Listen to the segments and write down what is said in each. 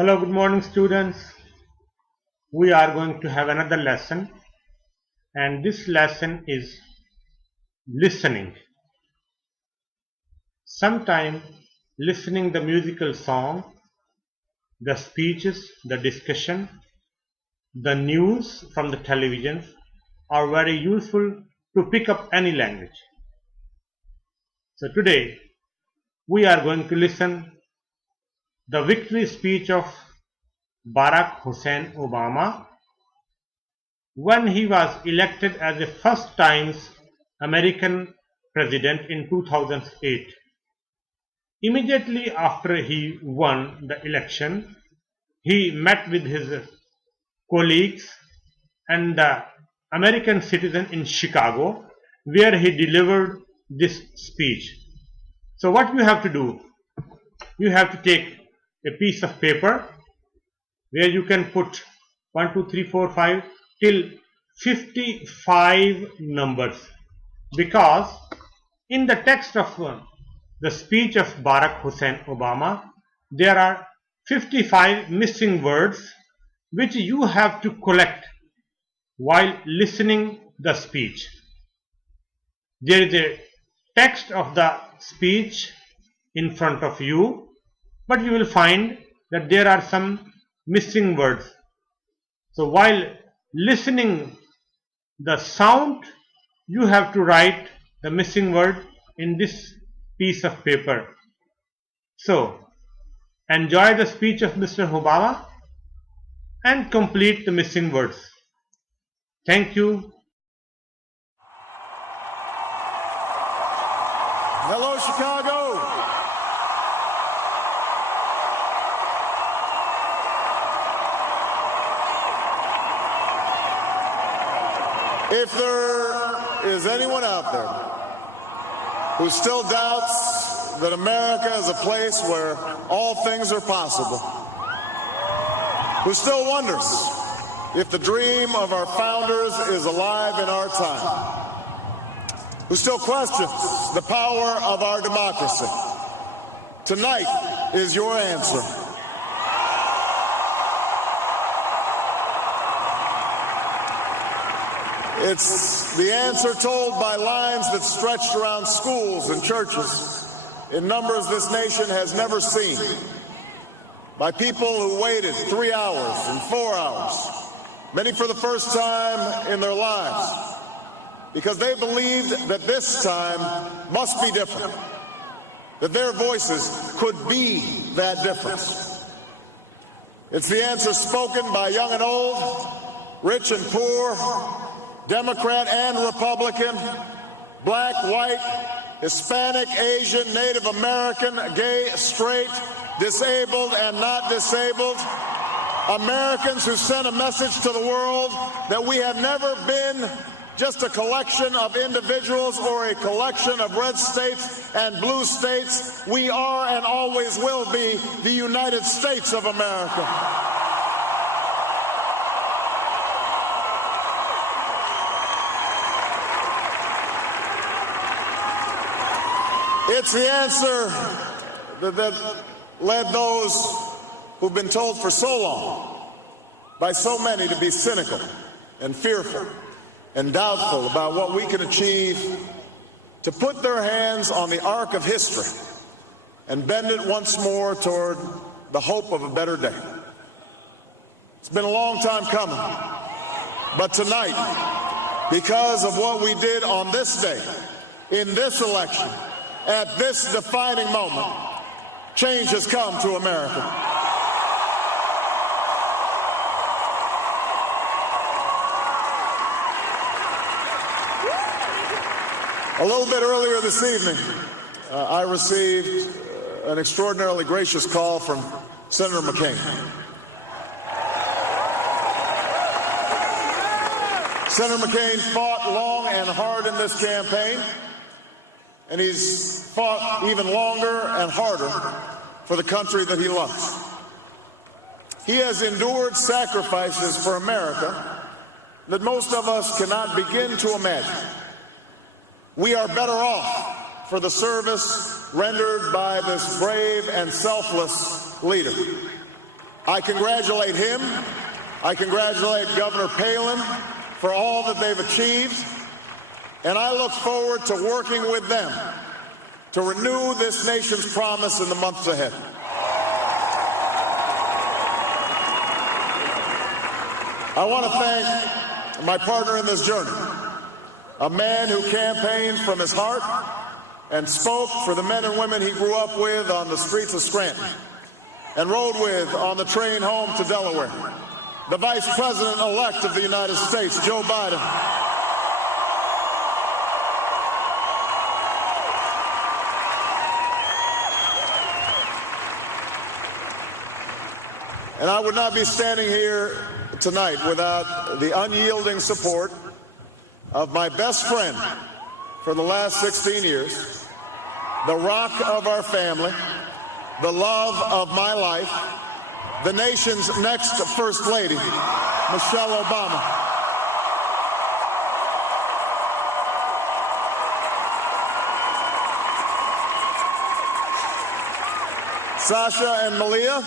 Hello, good morning, students. We are going to have another lesson, and this lesson is listening. Sometime listening the musical song, the speeches, the discussion, the news from the television are very useful to pick up any language. So today we are going to listen the victory speech of Barack Hussein Obama when he was elected as a first time American president in 2008. Immediately after he won the election, he met with his colleagues and the American citizen in Chicago, where he delivered this speech. So what you have to do, you have to take a piece of paper where you can put 1, 2, 3, 4, 5 till 55 numbers, because in the text of the speech of Barack Hussein Obama there are 55 missing words which you have to collect while listening the speech. There is a text of the speech in front of you, but you will find that there are some missing words. So while listening the sound, you have to write the missing word in this piece of paper. So enjoy the speech of Mr. Obama and complete the missing words. Thank you. Hello, Chicago. If there is anyone out there who still doubts that America is a place where all things are possible, who still wonders if the dream of our founders is alive in our time, who still questions the power of our democracy, tonight is your answer. It's the answer told by lines that stretched around schools and churches in numbers this nation has never seen, by people who waited 3 hours and 4 hours, many for the first time in their lives, because they believed that this time must be different, that their voices could be that difference. It's the answer spoken by young and old, rich and poor, Democrat and Republican, black, white, Hispanic, Asian, Native American, gay, straight, disabled and not disabled, Americans who sent a message to the world that we have never been just a collection of individuals or a collection of red states and blue states. We are and always will be the United States of America. It's the answer that led those who've been told for so long by so many to be cynical and fearful and doubtful about what we can achieve, to put their hands on the arc of history and bend it once more toward the hope of a better day. It's been a long time coming, but tonight, because of what we did on this day, in this election, at this defining moment, change has come to America. A little bit earlier this evening, I received an extraordinarily gracious call from Senator McCain. Senator McCain fought long and hard in this campaign, and he's fought even longer and harder for the country that he loves. He has endured sacrifices for America that most of us cannot begin to imagine. We are better off for the service rendered by this brave and selfless leader. I congratulate him. I congratulate Governor Palin for all that they've achieved, and I look forward to working with them to renew this nation's promise in the months ahead. I want to thank my partner in this journey, a man who campaigned from his heart and spoke for the men and women he grew up with on the streets of Scranton and rode with on the train home to Delaware, the Vice President-elect of the United States, Joe Biden. And I would not be standing here tonight without the unyielding support of my best friend for the last 16 years, the rock of our family, the love of my life, the nation's next First Lady, Michelle Obama. Sasha and Malia,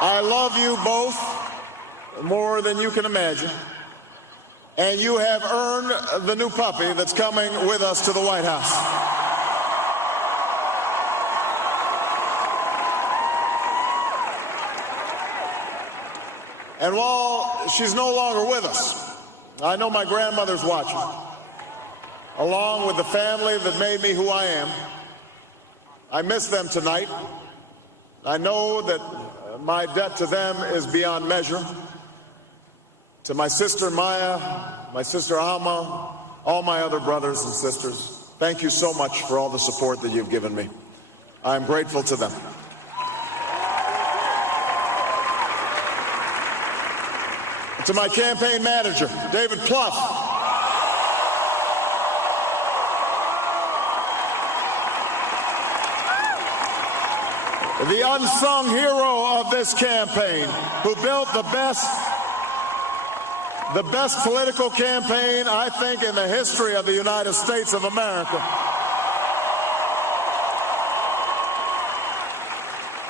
I love you both more than you can imagine, and you have earned the new puppy that's coming with us to the White House. And while she's no longer with us, I know my grandmother's watching, along with the family that made me who I am. I miss them tonight. I know that my debt to them is beyond measure. To my sister Maya, my sister Alma, all my other brothers and sisters, thank you so much for all the support that you've given me. I'm grateful to them. To my campaign manager, David Plouffe, the unsung hero of this campaign, who built the best political campaign, I think, in the history of the United States of America.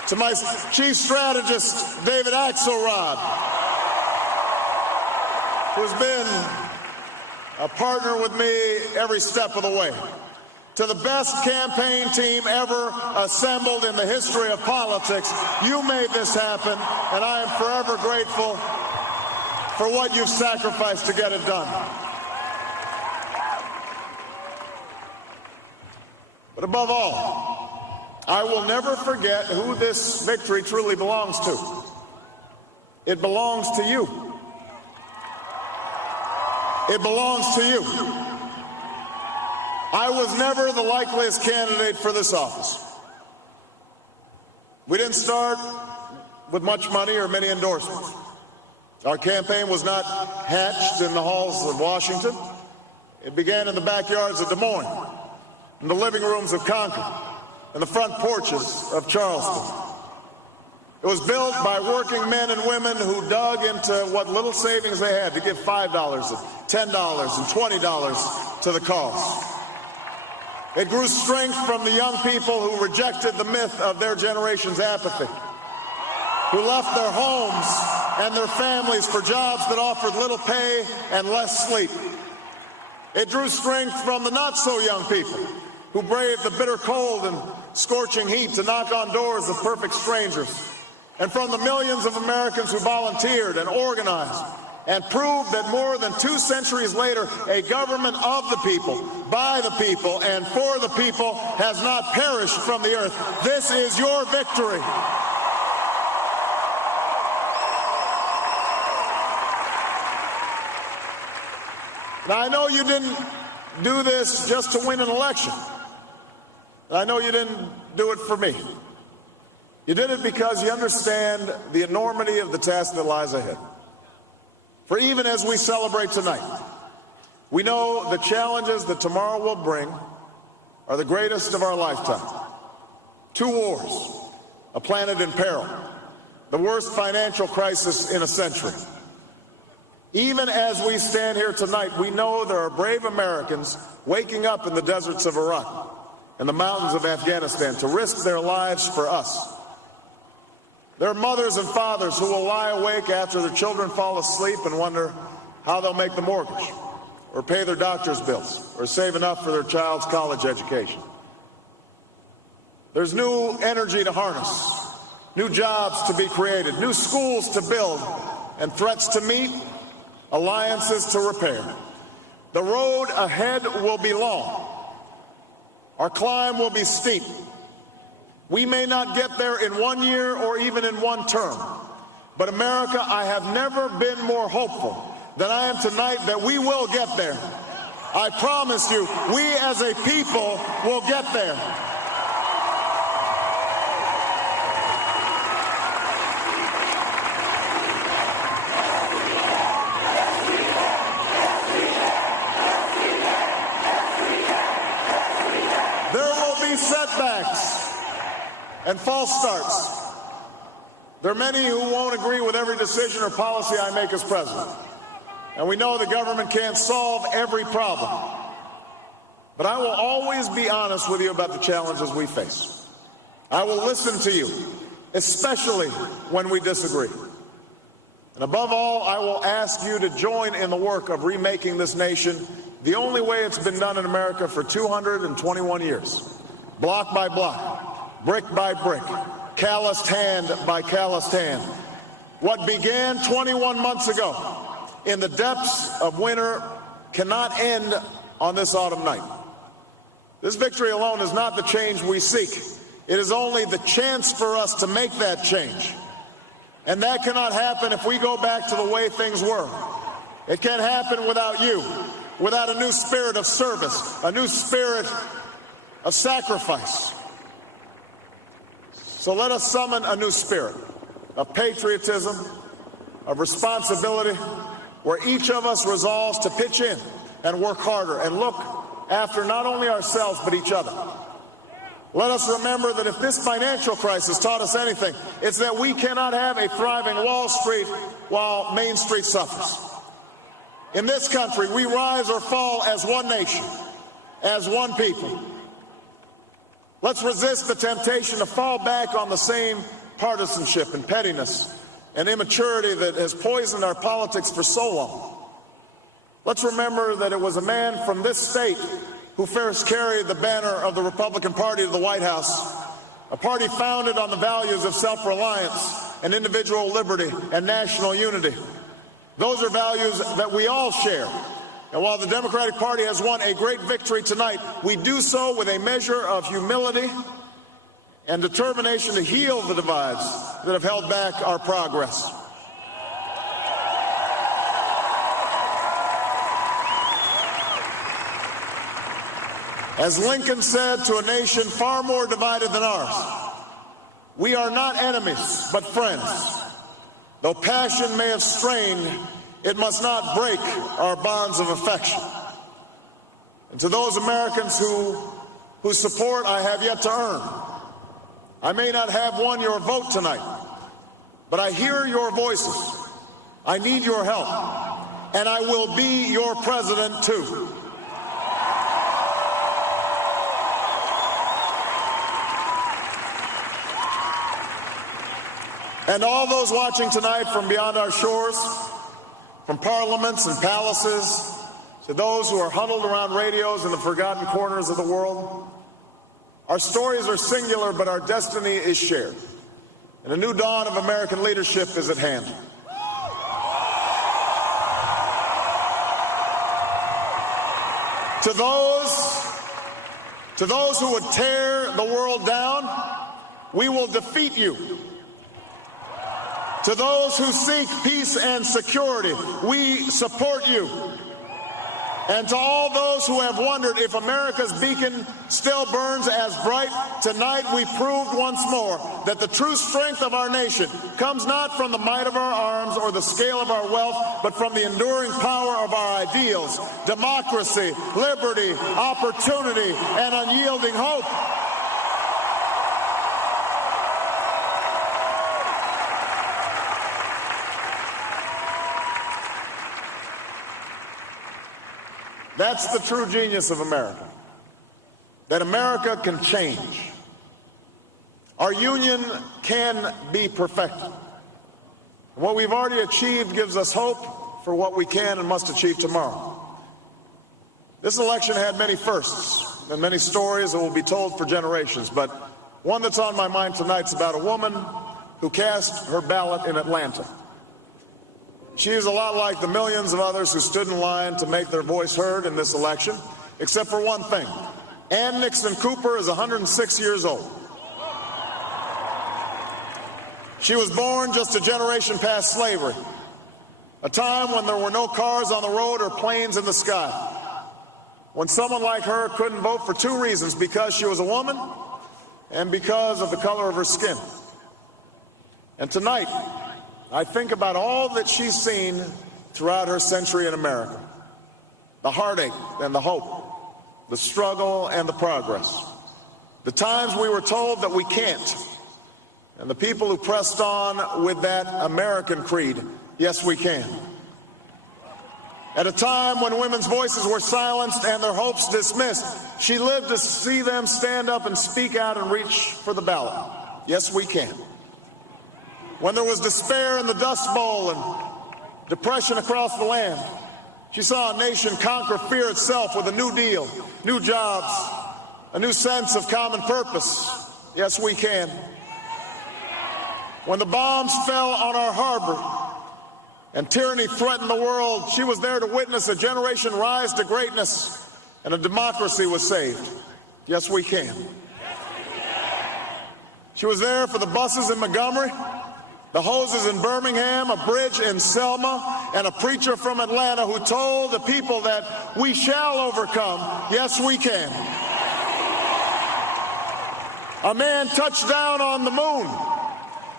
To my chief strategist, David Axelrod, who's been a partner with me every step of the way. To the best campaign team ever assembled in the history of politics, you made this happen, and I am forever grateful for what you've sacrificed to get it done. But above all, I will never forget who this victory truly belongs to. It belongs to you. It belongs to you. I was never the likeliest candidate for this office. We didn't start with much money or many endorsements. Our campaign was not hatched in the halls of Washington. It began in the backyards of Des Moines, in the living rooms of Concord, and the front porches of Charleston. It was built by working men and women who dug into what little savings they had to give $5 and $10 and $20 to the cause. It grew strength from the young people who rejected the myth of their generation's apathy, who left their homes and their families for jobs that offered little pay and less sleep. It drew strength from the not-so-young people who braved the bitter cold and scorching heat to knock on doors of perfect strangers, and from the millions of Americans who volunteered and organized and proved that more than 2 centuries later, a government of the people, by the people, and for the people has not perished from the earth. This is your victory. Now, I know you didn't do this just to win an election. I know you didn't do it for me. You did it because you understand the enormity of the task that lies ahead. For even as we celebrate tonight, we know the challenges that tomorrow will bring are the greatest of our lifetime. 2 wars, a planet in peril, the worst financial crisis in a century. Even as we stand here tonight, we know there are brave Americans waking up in the deserts of Iraq and the mountains of Afghanistan to risk their lives for us. There are mothers and fathers who will lie awake after their children fall asleep and wonder how they'll make the mortgage, or pay their doctor's bills, or save enough for their child's college education. There's new energy to harness, new jobs to be created, new schools to build, and threats to meet, alliances to repair. The road ahead will be long. Our climb will be steep. We may not get there in 1 year or even in one term. But America, I have never been more hopeful than I am tonight that we will get there. I promise you, we as a people will get there. Setbacks and false starts. There are many who won't agree with every decision or policy I make as president. And we know the government can't solve every problem. But I will always be honest with you about the challenges we face. I will listen to you, especially when we disagree. And above all, I will ask you to join in the work of remaking this nation the only way it's been done in America for 221 years. Block by block, brick by brick, calloused hand by calloused hand. What began 21 months ago in the depths of winter cannot end on this autumn night. This victory alone is not the change we seek. It is only the chance for us to make that change. And that cannot happen if we go back to the way things were. It can't happen without you, without a new spirit of service, a new spirit of sacrifice. So let us summon a new spirit of patriotism, of responsibility, where each of us resolves to pitch in and work harder and look after not only ourselves but each other. Let us remember that if this financial crisis taught us anything, it's that we cannot have a thriving Wall Street while Main Street suffers. In this country, we rise or fall as one nation, as one people. Let's resist the temptation to fall back on the same partisanship and pettiness and immaturity that has poisoned our politics for so long. Let's remember that it was a man from this state who first carried the banner of the Republican Party to the White House, a party founded on the values of self-reliance and individual liberty and national unity. Those are values that we all share. And while the Democratic Party has won a great victory tonight, we do so with a measure of humility and determination to heal the divides that have held back our progress. As Lincoln said to a nation far more divided than ours, we are not enemies, but friends. Though passion may have strained, it must not break our bonds of affection. And to those Americans whose support I have yet to earn, I may not have won your vote tonight, but I hear your voices. I need your help, and I will be your president too. And all those watching tonight from beyond our shores, from parliaments and palaces, to those who are huddled around radios in the forgotten corners of the world, our stories are singular, but our destiny is shared. And a new dawn of American leadership is at hand. To those who would tear the world down, we will defeat you. To those who seek peace and security, we support you. And to all those who have wondered if America's beacon still burns as bright, tonight we proved once more that the true strength of our nation comes not from the might of our arms or the scale of our wealth, but from the enduring power of our ideals, democracy, liberty, opportunity, and unyielding hope. That's the true genius of America, that America can change. Our union can be perfected. What we've already achieved gives us hope for what we can and must achieve tomorrow. This election had many firsts and many stories that will be told for generations, but one that's on my mind tonight is about a woman who cast her ballot in Atlanta. She is a lot like the millions of others who stood in line to make their voice heard in this election, except for one thing. Ann Nixon Cooper is 106 years old. She was born just a generation past slavery, a time when there were no cars on the road or planes in the sky, when someone like her couldn't vote for two reasons: because she was a woman and because of the color of her skin. And tonight, I think about all that she's seen throughout her century in America: the heartache and the hope, the struggle and the progress, the times we were told that we can't, and the people who pressed on with that American creed: yes, we can. At a time when women's voices were silenced and their hopes dismissed, she lived to see them stand up and speak out and reach for the ballot. Yes, we can. When there was despair in the Dust Bowl and depression across the land, she saw a nation conquer fear itself with a new deal, new jobs, a new sense of common purpose. Yes, we can. When the bombs fell on our harbor and tyranny threatened the world, she was there to witness a generation rise to greatness and a democracy was saved. Yes, we can. She was there for the buses in Montgomery, the hoses in Birmingham, a bridge in Selma, and a preacher from Atlanta who told the people that we shall overcome. Yes, we can. A man touched down on the moon.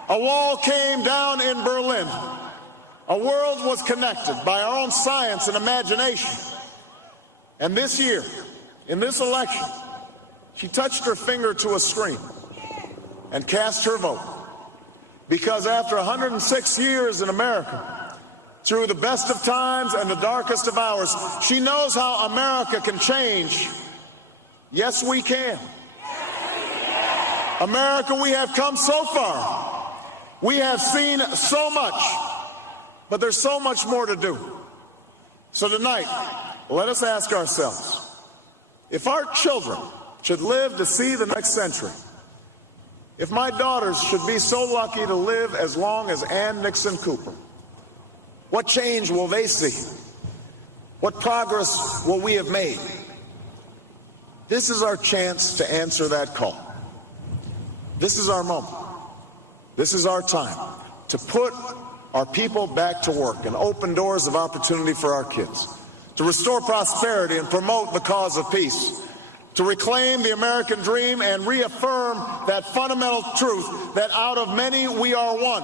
A wall came down in Berlin. A world was connected by our own science and imagination. And this year, in this election, she touched her finger to a screen and cast her vote. Because after 106 years in America, through the best of times and the darkest of hours, she knows how America can change. Yes, we can. America, we have come so far. We have seen so much, but there's so much more to do. So tonight, let us ask ourselves, if our children should live to see the next century, if my daughters should be so lucky to live as long as Ann Nixon Cooper, what change will they see? What progress will we have made? This is our chance to answer that call. This is our moment. This is our time to put our people back to work and open doors of opportunity for our kids, to restore prosperity and promote the cause of peace, to reclaim the American dream and reaffirm that fundamental truth that out of many we are one,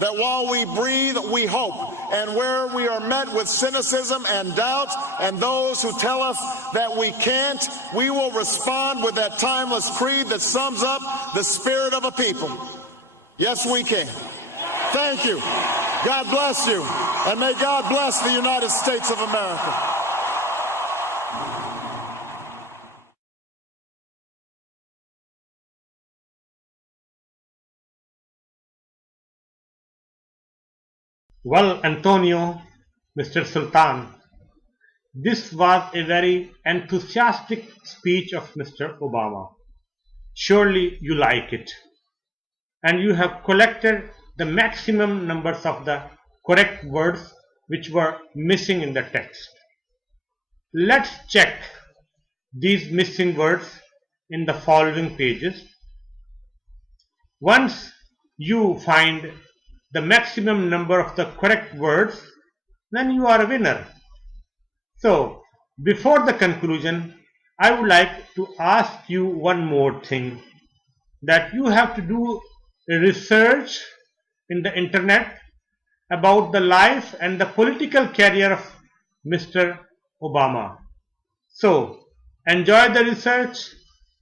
that while we breathe, we hope, and where we are met with cynicism and doubt and those who tell us that we can't, we will respond with that timeless creed that sums up the spirit of a people. Yes, we can. Thank you. God bless you, and may God bless the United States of America. Well, Antonio, Mr. Sultan, this was a very enthusiastic speech of Mr. Obama. Surely you like it. And you have collected the maximum numbers of the correct words which were missing in the text. Let's check these missing words in the following pages. Once you find the maximum number of the correct words, then you are a winner. So, before the conclusion, I would like to ask you one more thing, that you have to do research in the internet about the life and the political career of Mr. Obama. So, enjoy the research.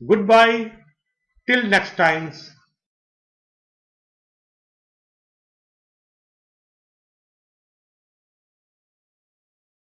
Goodbye. Till next time.